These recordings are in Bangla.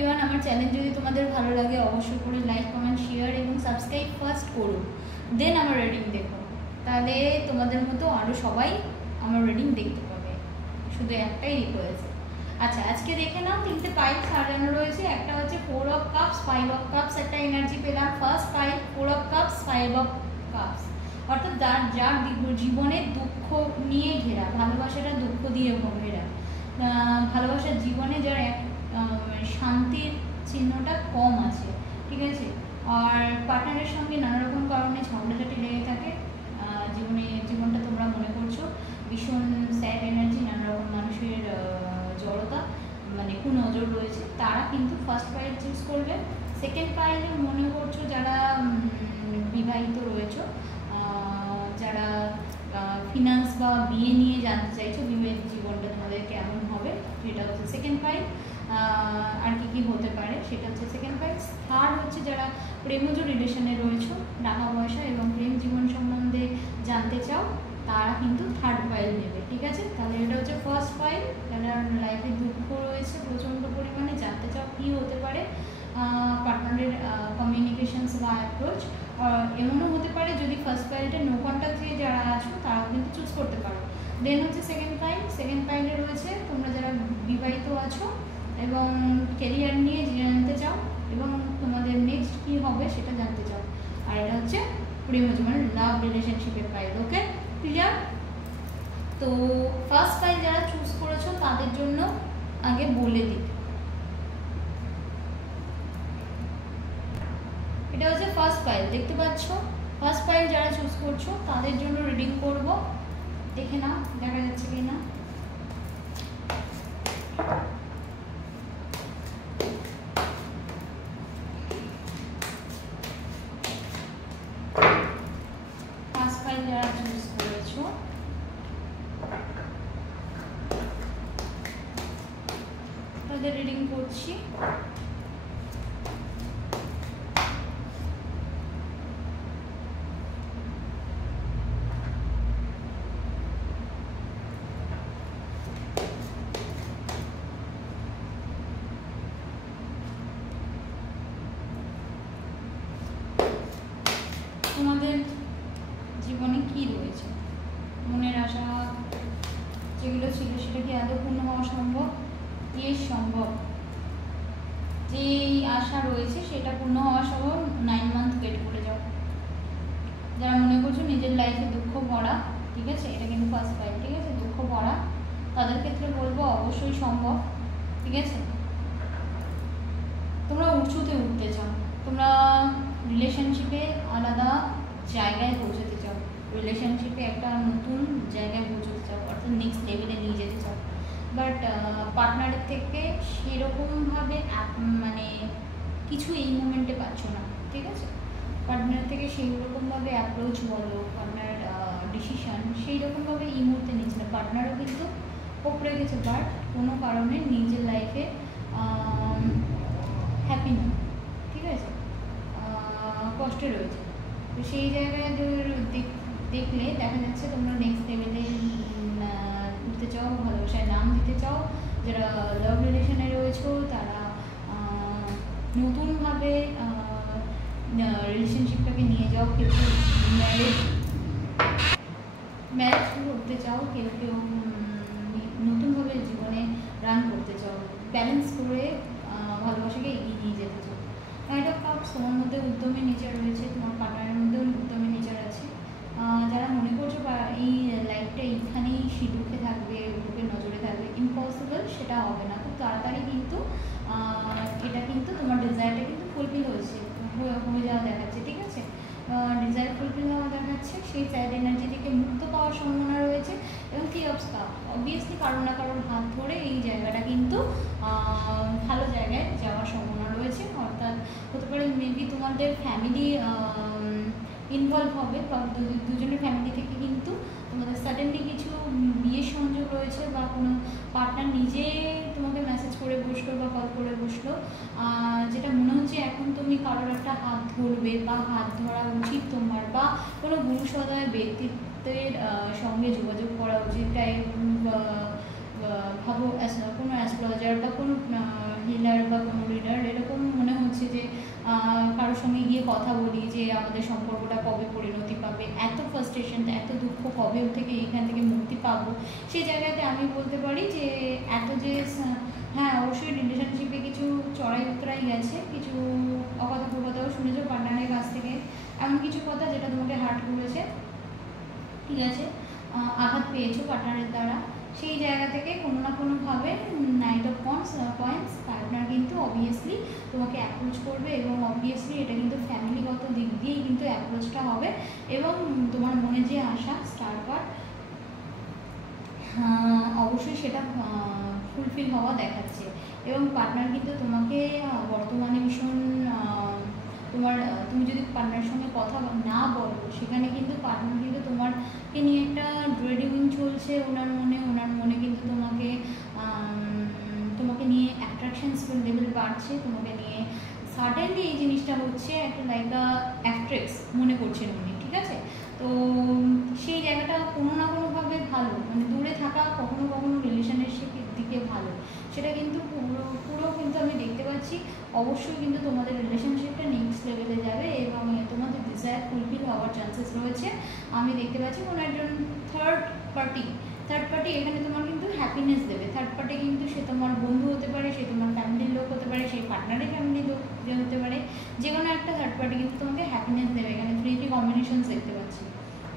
এভরিওয়ান, আমার চ্যানেল যদি তোমাদের ভালো লাগে অবশ্যই করে লাইক কমেন্ট শেয়ার এবং সাবস্ক্রাইব ফার্স্ট করো, দেন আমার রিডিং দেখো। তাহলে তোমাদের মতো আরও সবাই আমার রিডিং দেখতে পাবে। শুধু একটাই রিকোয়েস্ট। আচ্ছা, আজকে দেখে নাও তিনটে পাইপ সাজানো রয়েছে। একটা হচ্ছে 4 অফ কাপস, 5 অফ কাপস, একটা এনার্জি পেলাম। First pipe 4 of cups, 5 of cups, অর্থাৎ যার জীবনে দুঃখ নিয়ে ঘেরা, ভালোবাসাটা দুঃখ দিয়ে ঘেরা, ভালোবাসার জীবনে যার এক শান্তির চিহ্নটা কম আছে, ঠিক আছে। আর পার্টনারের সঙ্গে নানা রকম কারণে ঝগড়াঝাটি লেগে থাকে। জীবনটা তোমরা মনে করছো ভীষণ স্যাড এনার্জি, নানা রকম মানুষের জড়তা, মানে কুনজর রয়েছে, তারা কিন্তু ফার্স্ট পাইল চুজ করবে। সেকেন্ড পাইলে মনে করছো যারা বিবাহিত রয়েছো, যারা ফিনান্স বা বিয়ে নিয়ে জানতে চাইছো, বিবাহিত জীবনটা তোমাদের কেমন হবে, সেটা হচ্ছে সেকেন্ড পাইল। আর কি হতে পারে সেটা হচ্ছে সেকেন্ড পাইল। থার্ড হচ্ছে যারা প্রেমজ রিলেশনে রয়েছো, টাকা পয়সা এবং প্রেম জীবন সম্বন্ধে জানতে চাও, তারা কিন্তু থার্ড পাইল নেবে, ঠিক আছে। তাহলে এটা হচ্ছে ফার্স্ট পাইল। যারা লাইফে দুঃখ রয়েছে প্রচণ্ড পরিমাণে, জানতে চাও কী হতে পারে পার্টনারের কমিউনিকেশনস বা অ্যাপ্রোচ। এমনও হতে পারে যদি ফার্স্ট পাইলটা নো কন্ট্যাক্টে যারা আছো তারাও কিন্তু চুজ করতে পারো। দেন হচ্ছে সেকেন্ড পাইল। সেকেন্ড পাইলে রয়েছে তোমরা যারা বিবাহিত আছো এবং কেরিয়ার নিয়ে জানতে চাও এবং তোমাদের নেক্সট কী হবে সেটা জানতে চাও। আর এটা হচ্ছে প্রেমজ মানে লাভ রিলেশনশিপের পাইল। ওকে, ক্লিয়ার? তো ফার্স্ট পাইল যারা চুজ করেছো তাদের জন্য আগে বলে দিই, এটা হচ্ছে ফার্স্ট পাইল, দেখতে পাচ্ছ। ফার্স্ট পাইল যারা চুজ করছো তাদের জন্য রিডিং করব। দেখে নাও দেখা যাচ্ছে কি না। ফার্স্ট পাইল যারা চুজ করেছো তাদের রিডিং করছি। তোমাদের জীবনে কি রয়েছে, মনের আশা যেগুলো ছিল সেটা কি আদৌ পূর্ণ হওয়া সম্ভব? ইয়েস, সম্ভব। যে আশা রয়েছে সেটা পূর্ণ হওয়া সম্ভব। 9 মান্থ ওয়েট করে যাও। যারা মনে করছো নিজের লাইফে দুঃখ ভরা, ঠিক আছে, এটা কিন্তু ফার্স্ট পাইল, ঠিক আছে, দুঃখ ভরা, তাদের ক্ষেত্রে বলবো অবশ্যই সম্ভব, ঠিক আছে। তোমরা উঁচুতে উঠতে চাও, তোমরা রিলেশনশিপে আলাদা জায়গায় পৌঁছতে চাও, রিলেশনশিপে একটা নতুন জায়গায় পৌঁছতে চাও, অর্থাৎ নেক্সট লেভেলে নিয়ে যেতে চাও। বাট পার্টনারের থেকে সেরকমভাবে মানে কিছু এই মুমেন্টে পাচ্ছ না, ঠিক আছে। পার্টনার থেকে সেই রকমভাবে অ্যাপ্রোচ বলো, পার্টনার ডিসিশন সেই রকমভাবে এই মুহূর্তে নিচ্ছে না। পার্টনারও কিন্তু হোপ রেখেছে, বাট কোনো কারণে নিজের লাইফে হ্যাপি না, ঠিক আছে, কষ্টে রয়েছে। তো সেই জায়গায় দেখলে দেখা যাচ্ছে তোমরা নেক্সট লেভেলে উঠতে চাও, ভালোবাসায় নাম দিতে চাও। যারা লাভ রিলেশনে রয়েছো তারা নতুনভাবে রিলেশনশিপটাকে নিয়ে যাও। কেউ কেউ ম্যারেজ করতে চাও, কেউ কেউ নতুনভাবে জীবনে রান করতে চাও, ব্যালেন্স করে ভালোবাসাকে এগিয়ে নিয়ে যেতে চাও। নাইট অফ কাপস, তোমার মধ্যে উদ্যমী নেচার রয়েছে, তোমার পার্টনারের মধ্যেও উদ্যমী নেচার আছে। যারা মনে করছো বা এই লাইফটা এইখানেই সিঁদুকে থাকবে, লোকের নজরে থাকবে, ইম্পসিবল, সেটা হবে না খুব তাড়াতাড়ি। কিন্তু এটা কিন্তু তোমার ডিজায়ারটা কিন্তু ফুলফিল হয়ে যাওয়া দেখাচ্ছে, ঠিক আছে। ডিজায়ার ফুলফিল হওয়া দেখাচ্ছে, সেই স্যাড এনার্জি থেকে মুক্ত পাওয়ার সম্ভাবনা রয়েছে। এবং থ্রি অফ কাপস, অবভিয়াসলি কারোর না কারোর হাত ধরে এই জায়গাটা কিন্তু ভালো জায়গায় যাওয়ার সম্ভাবনা রয়েছে। অর্থাৎ হতে পারে মেবি তোমাদের ফ্যামিলি ইনভলভ হবে, বা দুজনের ফ্যামিলি থেকে কিন্তু তোমাদের সাডেনলি কিছু বিয়ের সংযোগ রয়েছে, বা কোনো পার্টনার নিজে তোমাকে মেসেজ করে বসলো বা কল করে বসলো, যেটা মনে হচ্ছে এখন তুমি কারোর একটা হাত ধরবে বা হাত ধরা উচিত তোমার, বা কোনো গুরুসদয় ব্যক্তিত্বের সঙ্গে যোগাযোগ করা উচিত। তাই ভাবো কোনো অ্যাস্ট্রোলজার বা কোনো হিলার বা কোনো রিডার আমাদের সম্পর্কটা কবে পরিণতি পাবে, এত ফ্রাস্ট্রেশন, এত দুঃখ কবে থেকে এইখান থেকে মুক্তি পাবো, সেই জায়গাতে আমি বলতে পারি যে এত যে হ্যাঁ অবশ্যই রিলেশনশিপে কিছু চড়াই উতরাই গেছে, কিছু অকথোপকথাও শুনেছো পার্টনারের কাছ থেকে, এমন কিছু কথা যেটা তোমাকে হার্ট করেছে, ঠিক আছে, আঘাত পেয়েছো পার্টনারের দ্বারা, সেই জায়গা থেকে কোনো না কোনোভাবে নাইট অফ পয়েন্টস পার্টনার কিন্তু অবভিয়াসলি তোমাকে অ্যাপ্রোচ করবে, এবং অবভিয়াসলি এটা কিন্তু ফ্যামিলিগত দিক দিয়েই কিন্তু অ্যাপ্রোচটা হবে, এবং তোমার মনে যে আশা স্টার কার্ড অবশ্যই সেটা ফুলফিল হওয়া দেখাচ্ছে। এবং পার্টনার কিন্তু তোমাকে বর্তমানে ভীষণ তুমি যদি পার্টনারের সঙ্গে কথা না বলো, সেখানে কিন্তু পার্টনার কিন্তু তোমাকে নিয়ে একটা ড্রেডিং চলছে ওনার মনে কিন্তু তোমাকে নিয়ে অ্যাট্রাকশনস লেভেল বাড়ছে, তোমাকে নিয়ে সাডেনলি এই জিনিসটা হচ্ছে একটা লাইক অ্যাট্রাক্টস মনে করছেন উনি, ঠিক আছে। তো সেই জায়গাটা কোনো না কোনোভাবে ভালো, মানে দূরে থাকা কখনো কখনো রিলেশনশিপের দিকে ভালো, সেটা কিন্তু পুরো কিন্তু আমি দেখতে পাচ্ছি অবশ্যই কিন্তু তোমাদের রিলেশনশিপটা নেক্সট লেভেলে যাবে, এবং তোমাদের ডিজায়ার ফুলফিল হওয়ার চান্সেস রয়েছে। আমি দেখতে পাচ্ছি কোনো একজন থার্ড পার্টি এখানে তোমার কিন্তু হ্যাপিনেস দেবে। থার্ড পার্টি কিন্তু সে তোমার বন্ধু হতে পারে, সে তোমার ফ্যামিলির লোক হতে পারে, সেই পার্টনারের ফ্যামিলির লোক হতে পারে, যে কোনো একটা থার্ড পার্টি কিন্তু তোমাকে হ্যাপিনেস দেবে। এখানে 3 কম্বিনেশনস দেখতে পাচ্ছি।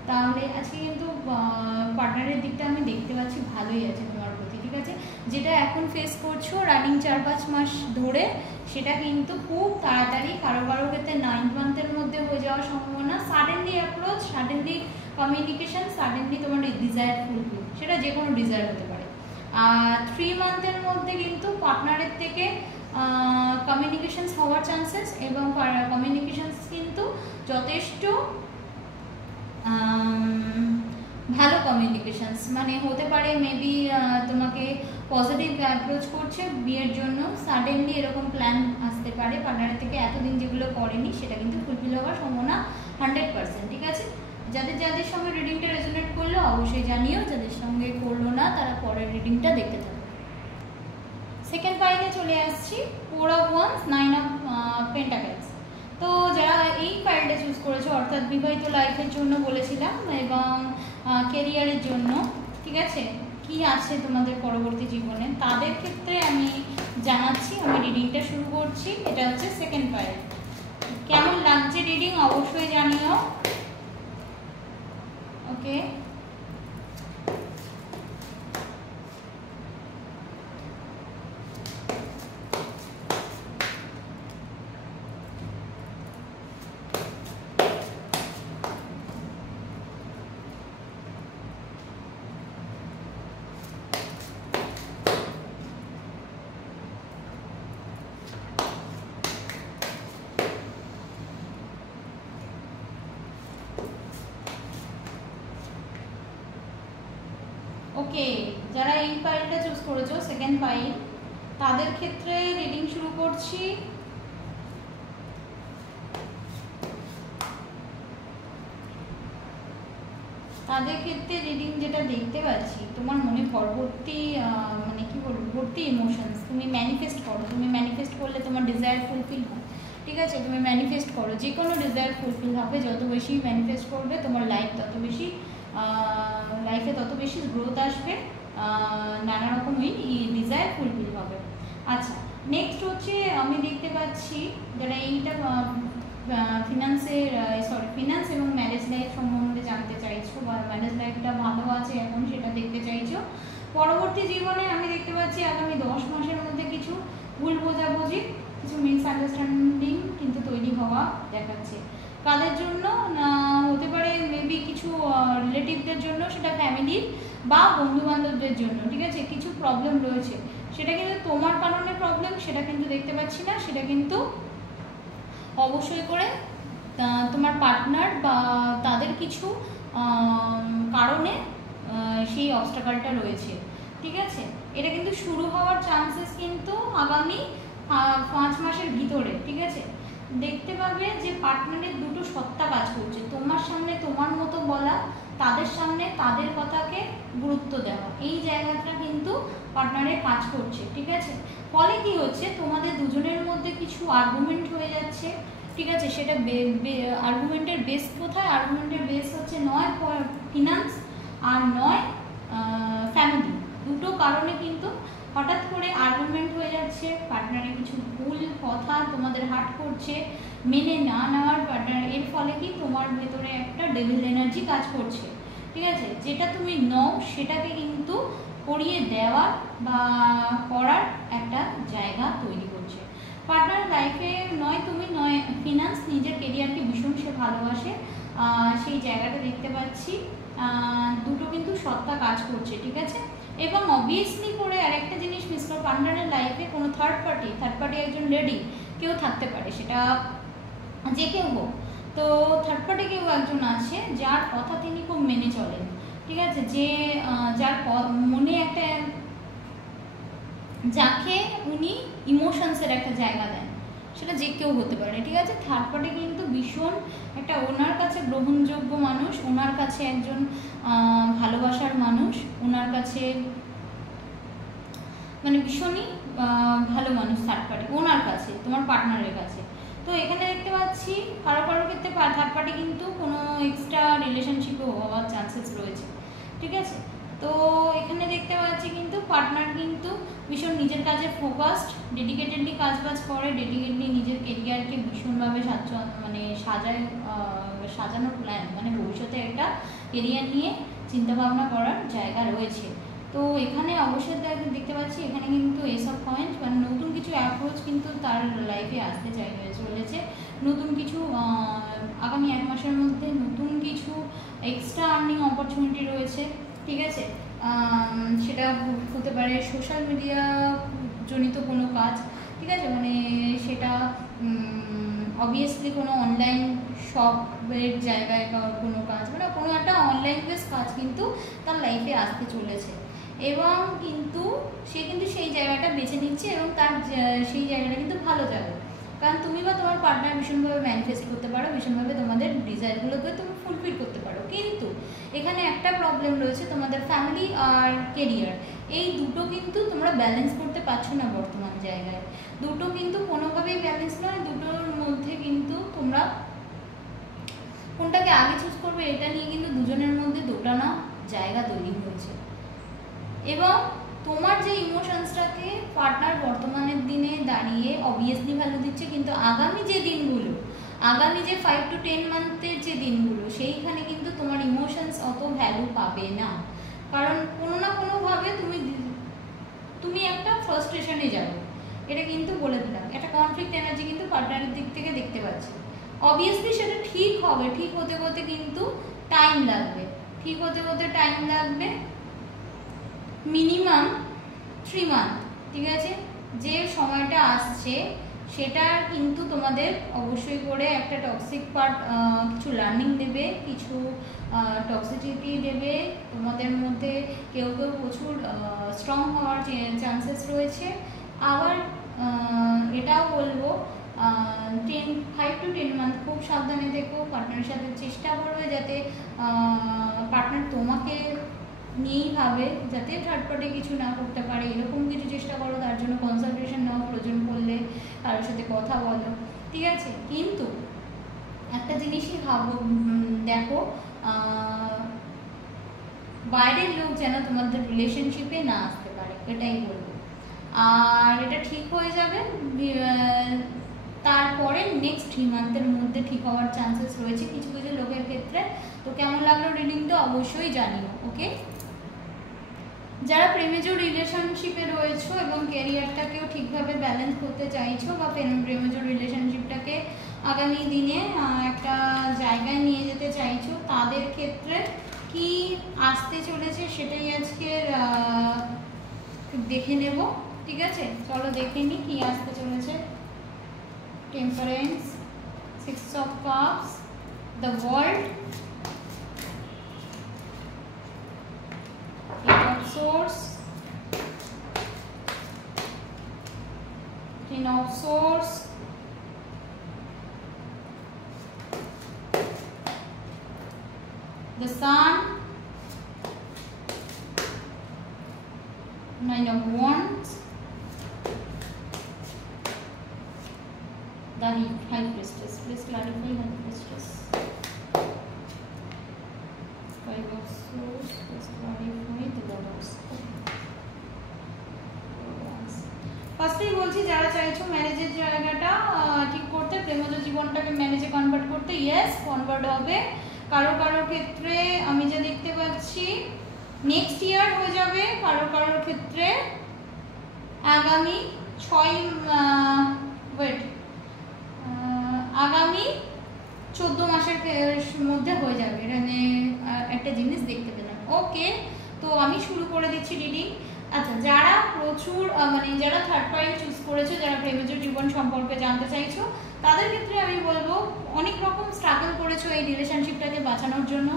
তাহলে আজকে কিন্তু পার্টনারের দিকটা আমি দেখতে পাচ্ছি ভালোই আছে তোমার প্রতি, ঠিক আছে। যেটা এখন ফেস করছো রানিং 4-5 মাস ধরে, সেটা কিন্তু খুব তাড়াতাড়ি কারো ক্ষেত্রে 9 মান্থের মধ্যে হয়ে যাওয়ার সম্ভাবনা। Suddenly approach, suddenly communication, suddenly তোমার ডিজায়ার ফুলফিল, সেটা যে কোনো ডিজায়ার হতে পারে। 3 মান্থের মধ্যে কিন্তু পার্টনারের থেকে কমিউনিকেশনস হওয়ার চান্সেস, এবং কমিউনিকেশনস কিন্তু যথেষ্ট ভালো কমিউনিকেশনস, মানে হতে পারে মেবি তোমাকে পজিটিভ অ্যাপ্রোচ করছে বিয়ের জন্য, সাডেনলি এরকম প্ল্যান আসতে পারে পার্টনারের থেকে, এতদিন যেগুলো করেনি সেটা কিন্তু ফুলফিল হওয়ার সম্ভাবনা 100%, ঠিক আছে। যাদের সঙ্গে রিডিংটা রেজোনেট করলো অবশ্যই জানিও, যাদের সঙ্গে করলো না তারা পরের রিডিংটা দেখতে থাকো। সেকেন্ড পাইলে চলে আসছি 4 of Wands, 9 of Pentacles। তো যারা এই ফাইলটা চুজ করেছো, অর্থাৎ বিবাহিত লাইফের জন্য বলেছিলাম, এবং কেরিয়ারের জন্য, ঠিক আছে, কি আছে তোমাদের পরবর্তী জীবনে, তাদের ক্ষেত্রে আমি জানাচ্ছি। আমি রিডিংটা শুরু করছি। এটা হচ্ছে সেকেন্ড ফাইল। কেমন লাগছে রিডিং অবশ্যই জানিও। ওকে, ওকে, যারা এই ফাইলটা চুজ করেছো সেকেন্ড ফাইল, তাদের ক্ষেত্রে রিডিং শুরু করছি। তাদের ক্ষেত্রে রিডিং যেটা দেখতে পাচ্ছি, তোমার মনে পরবর্তী মানে কি বলবো, ভর্তি ইমোশনস। তুমি ম্যানিফেস্ট করো, তুমি ম্যানিফেস্ট করলে তোমার ডিজায়ার ফুলফিল হয়, ঠিক আছে। তুমি ম্যানিফেস্ট করো, যে কোনো ডিজায়ার ফুলফিল হবে। যত বেশি ম্যানিফেস্ট করবে তোমার লাইফে তত বেশি গ্রোথ আসবে, নানা রকম ডিজায়ার ফুলফিল হবে। আচ্ছা, নেক্সট হচ্ছে আমি দেখতে পাচ্ছি যারা এইটা ফিনান্স এবং ম্যারেজ লাইফ সম্বন্ধে জানতে চাইছো, বা ম্যারেজ লাইফটা ভালো আছে এখন সেটা দেখতে চাইছো। পরবর্তী জীবনে আমি দেখতে পাচ্ছি আগামী 10 মাসের মধ্যে কিছু ভুল বোঝাবুঝি, কিছু মিসআন্ডারস্ট্যান্ডিং কিন্তু তৈরি হওয়া দেখাচ্ছে। কাদের জন্য না, হতে পারে মেবি কিছু রিলেটিভদের জন্য, সেটা ফ্যামিলির বা বন্ধু বান্ধবদের জন্য, ঠিক আছে। কিছু প্রবলেম রয়েছে, সেটা কিন্তু তোমার কারণে প্রবলেম, সেটা কিন্তু দেখতে পাচ্ছি না, সেটা কিন্তু অবশ্যই করে তোমার পার্টনার বা তাদের কিছু কারণে সেই অবস্টাকলটা রয়েছে, ঠিক আছে। এটা কিন্তু শুরু হওয়ার চান্সেস কিন্তু আগামী 5 মাসের ভিতরে, ঠিক আছে। দেখতে পাবে যে পার্টনারের দুটো সত্তা কাজ করছে, তোমার সামনে তোমার মতো বলা, তাদের সামনে তাদের কথাকে গুরুত্ব দেওয়া, এই জায়গাটা কিন্তু পার্টনারের কাজ করছে, ঠিক আছে। ফলে কি হচ্ছে, তোমাদের দুজনের মধ্যে কিছু আর্গুমেন্ট হয়ে যাচ্ছে, ঠিক আছে, সেটা আর্গুমেন্টের বেস কোথায়? আর্গুমেন্টের বেস হচ্ছে নয় ফিনান্স আর নয় ফ্যামিলি। দুটো কারণে কিন্তু হঠাৎ করে আর্গুমেন্ট হয়ে যাচ্ছে, পার্টনারের কিছু ভুল কথা তোমাদের হার্ট করছে, মেনে না নেওয়ার পার্টনার, এর ফলে কি তোমার ভেতরে একটা ডেভিল এনার্জি কাজ করছে। ঠিক আছে, যেটা তুমি নও সেটাকে কিন্তু করিয়ে দেওয়ার বা করার একটা জায়গা তৈরি করছে পার্টনার লাইফে। নয় তুমি নয় ফিনান্স, নিজের কেরিয়ারকে ভীষণ সে ভালোবাসে, সেই জায়গাটা দেখতে পাচ্ছি। দুটো কিন্তু সত্তা কাজ করছে, ঠিক আছে। এবং অবভিয়াসলি করে আরেকটা জিনিস মিস করো, পার্টনারের লাইফে কোনো থার্ড পার্টি একজন লেডি কেউ থাকতে পারে, সেটা যে কেউ হোক। তো থার্ড পার্টি কেউ একজন আছে যার কথা তিনি খুব মেনে চলেন, ঠিক আছে, যে যার মনে একটা, যাকে উনি ইমোশনসের একটা জায়গা দেন, সেটা যে কেউ হতে পারে, ঠিক আছে। থার্ড পার্টি কিন্তু ভীষণ একটা ওনার কাছে গ্রহণযোগ্য মানুষ, ওনার কাছে একজন ভালোবাসার মানুষ, ওনার কাছে মানে ভীষণই ভালো মানুষ থার্ড পার্টি ওনার কাছে, তোমার পার্টনারের কাছে। তো এখানে দেখতে পাচ্ছি কারো ক্ষেত্রে থার্ড পার্টি কিন্তু কোনো এক্সট্রা রিলেশনশিপও হওয়ার চান্সেস রয়েছে, ঠিক আছে। তো এখানে দেখতে পাচ্ছি কিন্তু পার্টনার কিন্তু ভীষণ নিজের কাজে ফোকাসড, ডেডিকেটেডলি কাজবাজ করে, ডেডিকেটলি নিজের কেরিয়ারকে ভীষণভাবে মানে সাজানোর প্ল্যান, মানে ভবিষ্যতে একটা কেরিয়ার নিয়ে চিন্তাভাবনা করার জায়গা রয়েছে। তো এখানে অবশ্যই দেখতে পাচ্ছি এখানে কিন্তু এসব পয়েন্ট, মানে নতুন কিছু অ্যাপ্রোচ কিন্তু তার লাইফে আসতে চলেছে, নতুন কিছু আগামী 1 মাসের মধ্যে নতুন কিছু এক্সট্রা আর্নিং অপরচুনিটি রয়েছে, ঠিক আছে। সেটা হতে পারে সোশ্যাল মিডিয়া জনিত কোনো কাজ, ঠিক আছে, মানে সেটা অবভিয়াসলি কোনো অনলাইন শপের জায়গায় কোনো কাজ, মানে কোনো একটা অনলাইন বেস কাজ কিন্তু তার লাইফে আসতে চলেছে। এবং কিন্তু সে কিন্তু সেই জায়গাটা বেছে নিচ্ছে এবং তার সেই জায়গাটা কিন্তু ভালো যাবে, কারণ তুমি বা তোমার পার্টনার ভীষণভাবে ম্যানিফেস্ট করতে পারো, ভীষণভাবে তোমাদের ডিজায়ারগুলোকে তুমি ফুলফিল করতে পারো। কিন্তু এখানে একটা প্রবলেম রয়েছে, তোমাদের ফ্যামিলি আর কেরিয়ার, এই দুটো কিন্তু তোমরা ব্যালেন্স করতে পারছো না বর্তমান জায়গায়। দুটো কিন্তু কোনোভাবেই ব্যালেন্স নয়, দুটোর মধ্যে কিন্তু তোমরা কোনটাকে আগে চুজ করবে এটা নিয়ে কিন্তু দুজনের মধ্যে দোটানা জায়গা তৈরি হয়েছে। এবং তোমার যে ইমোশনসটাকে পার্টনার বর্তমানের দিনে দাঁড়িয়ে অবভিয়াসলি ভ্যালু দিচ্ছে, কিন্তু আগামী যে দিনগুলো, আগামী যে 5 to 10 মান্থের যে দিনগুলো, সেইখানে কিন্তু তোমার ইমোশনস অত ভ্যালু পাবে না, কারণ কোনো না কোনোভাবে তুমি একটা ফ্রাস্ট্রেশনে যাবে, এটা কিন্তু বলে দিলাম। একটা কনফ্লিক্ট এনার্জি কিন্তু পার্টনারের দিক থেকে দেখতে পাচ্ছি। অবভিয়াসলি সেটা ঠিক হবে, ঠিক হতে হতে কিন্তু টাইম লাগবে, ঠিক হতে হতে টাইম লাগবে মিনিমাম 3 মান্থ, ঠিক আছে। যে সময়টা আসছে সেটা কিন্তু তোমাদের অবশ্যই করে একটা টক্সিক পার্ট, কিছু লার্নিং দেবে, কিছু টক্সিসিটি দেবে তোমাদের মধ্যে, কেউ কেউ প্রচুর স্ট্রং হওয়ার চান্সেস রয়েছে। আবার এটাও বলবো 5 to 10 মান্থ খুব সাবধানে থেকো, পার্টনারের সাথে চেষ্টা করবে যাতে পার্টনার তোমাকে নিয়েই ভাবে, যাতে থার্ড পার্টি কিছু না করতে পারে, এরকম কিছু চেষ্টা করো। তার জন্য কনসালটেশন নাও, প্রয়োজন পড়লে কারোর সাথে কথা বলো, ঠিক আছে। কিন্তু একটা জিনিসই দেখো, বাইরের লোক যেন তোমাদের রিলেশনশিপে না আসতে পারে, এটাই বলবো। আর এটা ঠিক হয়ে যাবে তারপরে নেক্সট 3 মান্থের মধ্যে ঠিক হওয়ার চান্সেস রয়েছে কিছু কিছু লোকের ক্ষেত্রে। তো কেমন লাগলো রিডিংটা অবশ্যই জানিও, ওকে। যারা প্রেমেজ রিলেশনশিপে রয়েছো এবং ক্যারিয়ারটাকেও ঠিকভাবে ব্যালেন্স করতে চাইছো, বা প্রেমেজ রিলেশনশিপটাকে আগামী দিনে একটা জায়গায় নিয়ে যেতে চাইছো, তাদের ক্ষেত্রে কি আসতে চলেছে সেটাই আজকে দেখে নেব, ঠিক আছে। চলো দেখে নিই কি আসতে চলেছে। Temperance, 6 of Cups, the World, 8 of Swords, 10 of Swords, the Sun, 9 of Wands, the high priestess. Please clarify high priestess. Five of swords. Please clarify the Lord. ফার্স্টেই বলছি যারা চাইছো ম্যারেজের জায়গাটা ঠিক করতে, প্রেমজ জীবনটাকে ম্যারেজে কনভার্ট করতে, ইয়েস কনভার্ট হবে। কারো কারোর ক্ষেত্রে আমি যা দেখতে পাচ্ছি নেক্সট ইয়ার হয়ে যাবে, কারো কারোর ক্ষেত্রে আগামী আগামী 14 মাসের মধ্যে হয়ে যাবে, মানে একটা জিনিস দেখতে পেলাম। ওকে, তো আমি শুরু করে দিচ্ছি রিডিং। আচ্ছা, যারা প্রচুর মানে যারা থার্ড পার্টি চুজ করেছো, যারা প্রেমেজ জীবন সম্পর্কে জানতে চাইছো, তাদের ক্ষেত্রে আমি বলবো অনেক রকম স্ট্রাগল করেছো এই রিলেশনশিপটাকে বাঁচানোর জন্য,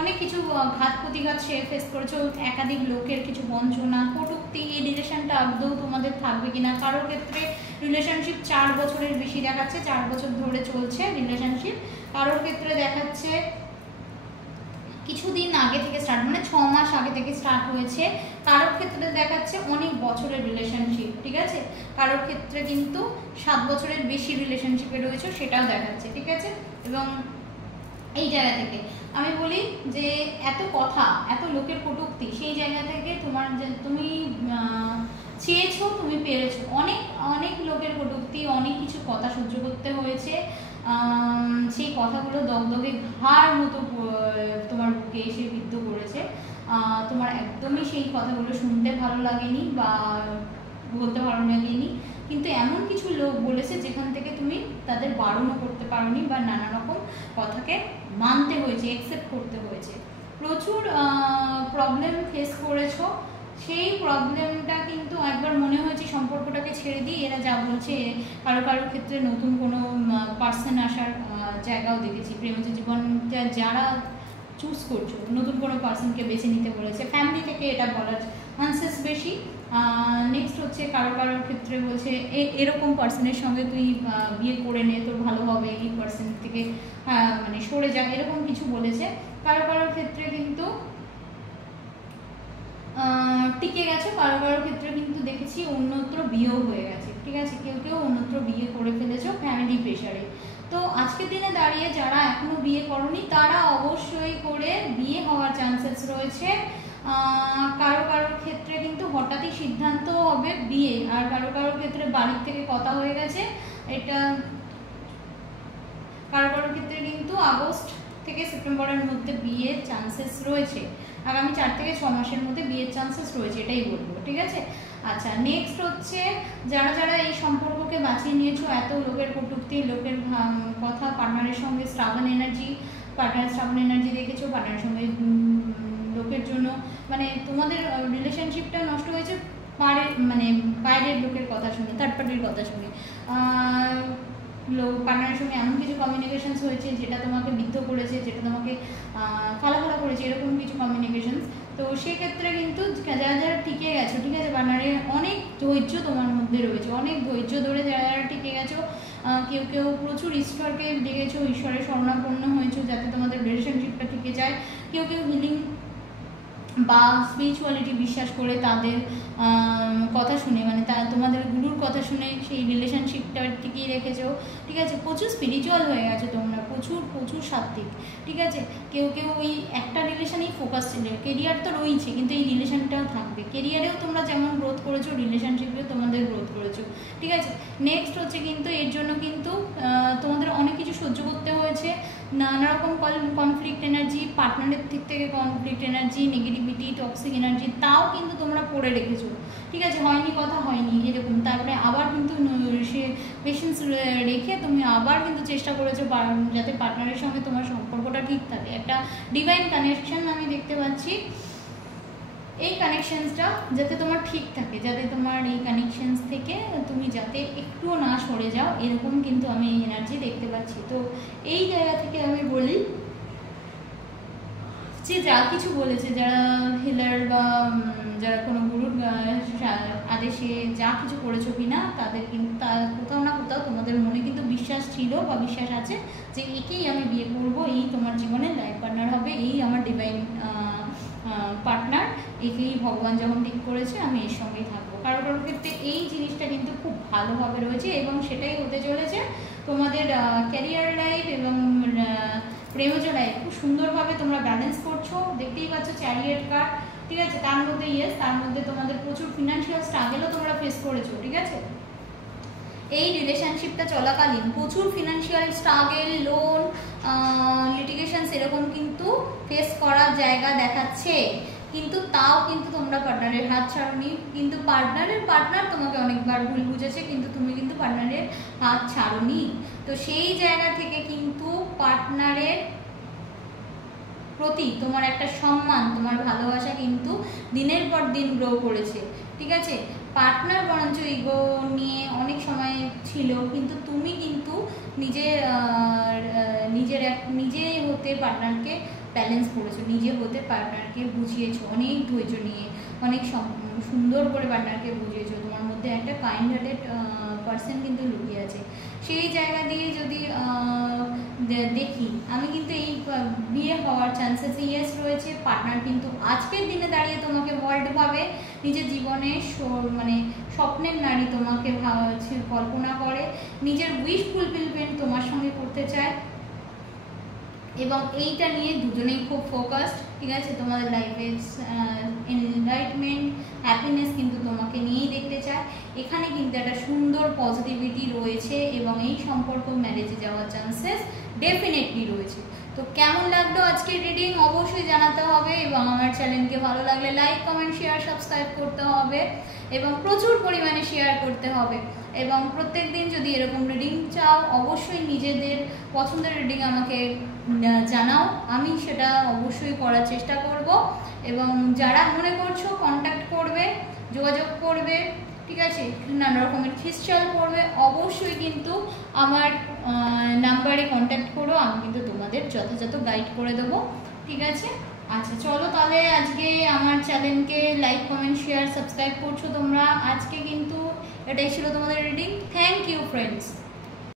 অনেক কিছু ঘাত প্রতিঘাত ফেস করেছো, একাধিক লোকের কিছু বঞ্চনা, কটূক্তি। এই রিলেশনটা আদৌ তোমাদের থাকবে কিনা, কারোর ক্ষেত্রে রিলেশনশিপ 4 বছরের বেশি দেখাচ্ছে, 4 বছর ধরে চলছে রিলেশনশিপ। কারোর ক্ষেত্রে দেখাচ্ছে কিছুদিন আগে থেকে স্টার্ট, মানে 6 মাস আগে থেকে স্টার্ট হয়েছে। কারোর ক্ষেত্রে দেখাচ্ছে অনেক বছরের রিলেশনশিপ, ঠিক আছে। কারোর ক্ষেত্রে কিন্তু 7 বছরের বেশি রিলেশনশিপে রয়েছে, সেটাও দেখাচ্ছে, ঠিক আছে। এবং এই জায়গা থেকে আমি বলি যে এত কথা, এত লোকের কটূক্তি, সেই জায়গা থেকে তোমার যে তুমি চেয়েছো, তুমি পেরেছো। অনেক অনেক লোকের কটূক্তি, অনেক কিছু কথা সহ্য করতে হয়েছে। সেই কথাগুলো দগদগে ঘাড় মতো তোমার বুকে এসে বিদ্ধ করেছে। তোমার একদমই সেই কথাগুলো শুনতে ভালো লাগেনি বা বলতে ভালো লাগেনি, কিন্তু এমন কিছু লোক বলেছে যেখান থেকে তুমি তাদের বারণও করতে পারোনি বা নানা রকম কথাকে মানতে হয়েছে, অ্যাকসেপ্ট করতে হয়েছে। প্রচুর প্রবলেম ফেস করেছো, সেই প্রবলেমটা কিন্তু একবার মনে হয়েছে সম্পর্কটাকে ছেড়ে দিই, এরা যা বলছে। কারো কারোর ক্ষেত্রে নতুন কোনো পার্সন আসার জায়গাও দেখেছি। প্রেমেজ জীবনটা যারা চুজ করছো, নতুন কোনো পার্সনকে বেছে নিতে বলেছে, ফ্যামিলি থেকে এটা বলার চান্সেস বেশি। নেক্সট হচ্ছে কারো কারোর ক্ষেত্রে বলছে এরকম পার্সনের সঙ্গে তুই বিয়ে করে নে, তোর ভালো হবে, এই পার্সন থেকে মানে সরে যা, এরকম কিছু বলেছে। কারো কারোর ক্ষেত্রে কিন্তু টিকে গেছে, কারো কারোর ক্ষেত্রে কিন্তু দেখেছি অন্যত্র বিয়েও হয়ে গেছে, ঠিক আছে। কেউ কেউ অন্যত্র বিয়ে করে ফেলেছো ফ্যামিলি প্রেশারে। তো আজকের দিনে দাঁড়িয়ে যারা এখনো বিয়ে করনি, তারা অবশ্যই করে বিয়ে হওয়ার চান্সেস রয়েছে। কারো কারোর ক্ষেত্রে কিন্তু হঠাৎই সিদ্ধান্ত হবে বিয়ে, আর কারো কারোর ক্ষেত্রে বাড়ির থেকে কথা হয়ে গেছে। এটা কারো কারোর ক্ষেত্রে কিন্তু আগস্ট থেকে সেপ্টেম্বরের মধ্যে বিয়ের চান্সেস রয়েছে। আগামী 4 থেকে 6 মাসের মধ্যে বিয়ের চান্সেস রয়েছে, এটাই বলবো, ঠিক আছে। আচ্ছা, নেক্সট হচ্ছে যারা যারা এই সম্পর্ককে বাঁচিয়ে নিয়েছো, এত লোকের কটূক্তি, লোকের কথা, পার্টনারের সঙ্গে স্ট্রাগল এনার্জি, দেখেছো, পার্টনারের সঙ্গে লোকের জন্য মানে তোমাদের রিলেশনশিপটা নষ্ট হয়েছে মানে বাইরের লোকের কথা শুনে, থার্ড পার্টির কথা শুনে। পার্টনারের সঙ্গে এমন কিছু কমিউনিকেশনস হয়েছে যেটা তোমাকে বিদ্ধ করেছে, যেটা তোমাকে ফালাফালা করেছে, এরকম কিছু কমিউনিকেশনস। তো সেক্ষেত্রে কিন্তু যারা যারা টিকে গেছো, ঠিক আছে, পার্টনারের অনেক ধৈর্য তোমার মধ্যে রয়েছে, অনেক ধৈর্য ধরে যারা যারা টিকে গেছো। কেউ কেউ প্রচুর ঈশ্বরকে দেখেছো, ঈশ্বরের শরণাপন্ন হয়েছো যাতে তোমাদের রিলেশনশিপটা টিকে যায়। কেউ কেউ হিলিং বা স্পিরিচুয়ালিটি বিশ্বাস করে তাদের কথা শুনে, মানে তোমাদের গুরুর কথা শুনে সেই রিলেশনশিপটা টিকিয়ে রেখেছো, ঠিক আছে। প্রচুর স্পিরিচুয়াল হয়ে গেছো তোমরা, প্রচুর প্রচুর সাত্ত্বিক, ঠিক আছে। কেউ কেউ ওই একটা রিলেশনেই ফোকাস ছিল, কেরিয়ার তো রয়েছে কিন্তু এই রিলেশনটাও থাকবে। কেরিয়ারেও তোমরা যেমন গ্রোথ করেছো, রিলেশনশিপেও তোমাদের গ্রোথ করেছো, ঠিক আছে। নেক্সট হচ্ছে কিন্তু এর জন্য কিন্তু তোমাদের অনেক কিছু সহ্য করতে হয়েছে, নানা রকম কনফ্লিক্ট এনার্জি, পার্টনারের দিক থেকে conflict energy, negativity, toxic energy, তাও কিন্তু তোমরা পড়ে রেখেছো, ঠিক আছে। হয়নি কথা হয়নি এরকম, তারপরে আবার কিন্তু সে পেশেন্স রেখে তুমি আবার কিন্তু চেষ্টা করেছো যাতে পার্টনারের সঙ্গে তোমার সম্পর্কটা ঠিক থাকে। একটা ডিভাইন কানেকশন আমি দেখতে পাচ্ছি, এই কানেকশনসটা যাতে তোমার ঠিক থাকে, যাতে তোমার এই কানেকশনস থেকে তুমি যাতে একটুও না সরে যাও, এরকম কিন্তু আমি এই এনার্জি দেখতে পাচ্ছি। তো এই জায়গা থেকে আমি বলি যে যা কিছু বলেছে, যারা হিলার বা যারা কোনো গুরুর আদেশে যা কিছু করেছো কিনা, তাদের কিন্তু কোথাও না কোথাও তোমাদের মনে কিন্তু বিশ্বাস ছিল বা বিশ্বাস আছে যে একেই আমি বিয়ে করব, এই তোমার জীবনের লাইফ পার্টনার হবে, এই আমার ডিভাইন পার্টনার, একেই ভগবান যখন ঠিক করেছে আমি এর সঙ্গেই থাকবো। কারো কারোর ক্ষেত্রে এই জিনিসটা কিন্তু খুব ভালোভাবে রয়েছে এবং সেটাই হতে চলেছে তোমাদের ক্যারিয়ার লাইফ এবং প্রেমজ লাইফ খুব সুন্দরভাবে তোমরা ব্যালেন্স করছো। দেখতেই পাচ্ছ চ্যারিয়েট কার্ড, ঠিক আছে। তার মধ্যে তার মধ্যে তোমাদের প্রচুর ফিনান্সিয়াল স্ট্রাগলও তোমরা ফেস করেছো, ঠিক আছে। এই রিলেশনশিপটা চলাকালীন প্রচুর ফিনান্সিয়াল স্ট্রাগল, লোন, লিটিগেশন এরকম কিন্তু ফেস করার জায়গা দেখাচ্ছে, কিন্তু তাও কিন্তু তোমরা পার্টনারের হাত ছাড়োনি। কিন্তু পার্টনার তোমাকে অনেকবার ভুল বুঝেছে, কিন্তু তুমি কিন্তু পার্টনারের হাত ছাড়োনি। তো সেই জায়গা থেকে কিন্তু পার্টনারের প্রতি তোমার একটা সম্মান, তোমার ভালোবাসা কিন্তু দিনের পর দিন গ্রো করেছে, ঠিক আছে। পার্টনার বরঞ্চ ইগো নিয়ে অনেক সময় ছিল, কিন্তু তুমি কিন্তু নিজে হতে পার্টনারকে ব্যালেন্স করেছো, নিজে হতে পার্টনারকে বুঝিয়েছো, অনেক ধৈর্য নিয়ে অনেক সুন্দর করে পার্টনারকে বুঝিয়েছো। তোমার মধ্যে একটা কাইন্ড হার্টেড পার্সন কিন্তু লুকিয়ে আছে। সেই জায়গা দিয়ে যদি দেখি আমি কিন্তু এই বিয়ে হওয়ার চান্সেস ইয়েস রয়েছে। পার্টনার কিন্তু আজকের দিনে দাঁড়িয়ে তোমাকে ওয়ার্ল্ড ভাবে, নিজের জীবনে মানে স্বপ্নের নারী তোমাকে কল্পনা করে, নিজের উইশ ফুলফিলমেন্ট তোমার সঙ্গে করতে চায় এবং এইটা নিয়ে দুজনেই খুব ফোকাসড, ঠিক আছে। তোমাদের লাইফে এনলাইটমেন্ট, হ্যাপিনেস কিন্তু তোমাকে নিয়েই দেখতে চায়। এখানে কিন্তু একটা সুন্দর পজিটিভিটি রয়েছে এবং এই সম্পর্ক ম্যারেজে যাওয়ার চান্সেস ডেফিনেটলি রয়েছে। তো কেমন লাগলো আজকের রিডিং অবশ্যই জানাতে হবে এবং আমার চ্যানেলকে ভালো লাগলে লাইক, কমেন্ট, শেয়ার, সাবস্ক্রাইব করতে হবে এবং প্রচুর পরিমাণে শেয়ার করতে হবে। এবং প্রত্যেক দিন যদি এরকম রিডিং চাও অবশ্যই নিজেদের পছন্দের রিডিং আমাকে জানাও, আমি সেটা অবশ্যই করার চেষ্টা করব। এবং যারা মনে করছো কন্ট্যাক্ট করবে, যোগাযোগ করবে, ঠিক আছে, নানা রকমের খিস্ট্রাল করবে, অবশ্যই কিন্তু আমার নাম্বারে কন্ট্যাক্ট করো, আমি কিন্তু তোমাদের যথাযথ গাইড করে দেবো, ঠিক আছে। আচ্ছা চলো তাহলে আজকে আমার চ্যানেলকে লাইক, কমেন্ট, শেয়ার, সাবস্ক্রাইব করছো তোমরা। আজকে কিন্তু এটাই ছিল তোমাদের রিডিং। Thank you friends.